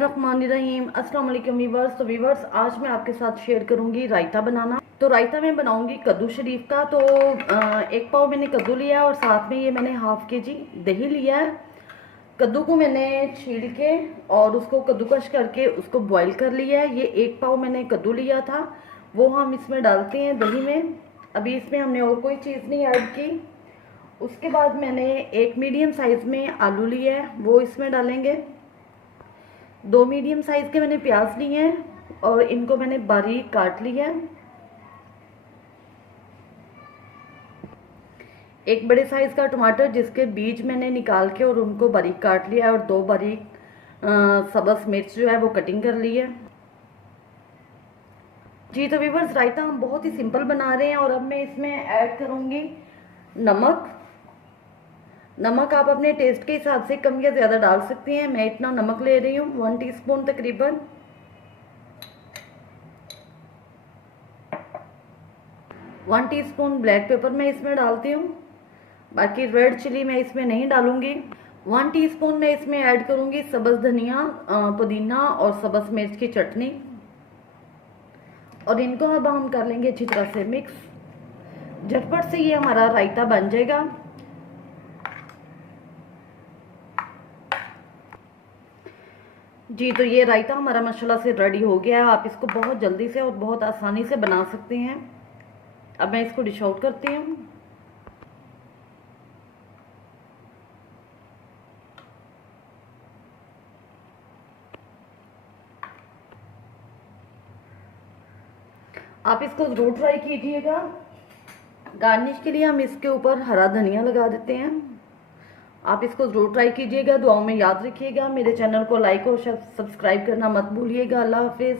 बिस्मिल्लाहिर्रहमानिर्रहीम। अस्सलाम वालेकुम वीवर्स। तो वीवर्स, आज मैं आपके साथ शेयर करूंगी रायता बनाना। तो रायता मैं बनाऊंगी कद्दू शरीफ का। तो एक पाव मैंने कद्दू लिया और साथ में ये मैंने हाफ के जी दही लिया है। कद्दू को मैंने छील के और उसको कद्दूकश करके उसको बॉईल कर लिया है। ये एक पाव मैंने कद्दू लिया था, वो हम इसमें डालते हैं दही में। अभी इसमें हमने और कोई चीज़ नहीं ऐड की। उसके बाद मैंने एक मीडियम साइज़ में आलू लिया है, वो इसमें डालेंगे। 2 मीडियम साइज़ के मैंने प्याज लिए हैं और इनको मैंने बारीक काट लिया है। एक बड़े साइज़ का टमाटर जिसके बीज मैंने निकाल के और उनको बारीक काट लिया है, और 2 बारीक सब्ज़ मिर्च जो है वो कटिंग कर ली है। जी तो व्यूअर्स, रायता हम बहुत ही सिंपल बना रहे हैं। और अब मैं इसमें ऐड करूँगी नमक। नमक आप अपने टेस्ट के हिसाब से कम या ज़्यादा डाल सकते हैं। मैं इतना नमक ले रही हूँ, 1 टीस्पून तकरीबन। वन टीस्पून ब्लैक पेपर मैं इसमें डालती हूँ, बाकी रेड चिली मैं इसमें नहीं डालूंगी। 1 टीस्पून मैं इसमें ऐड करूँगी सब्ज़ धनिया, पुदीना और सब्ज़ मिर्च की चटनी। और इनको अब हम कर लेंगे अच्छी तरह से मिक्स। झटपट से ये हमारा रायता बन जाएगा। जी तो ये रायता हमारा माशाल्लाह से रेडी हो गया है। आप इसको बहुत जल्दी से और बहुत आसानी से बना सकते हैं। अब मैं इसको डिश आउट करती हूँ। आप इसको ज़रूर ट्राई कीजिएगा। गार्निश के लिए हम इसके ऊपर हरा धनिया लगा देते हैं। आप इसको ज़रूर ट्राई कीजिएगा। दुआओं में याद रखिएगा। मेरे चैनल को लाइक और सब्सक्राइब करना मत भूलिएगा। अल्लाह हाफिज़।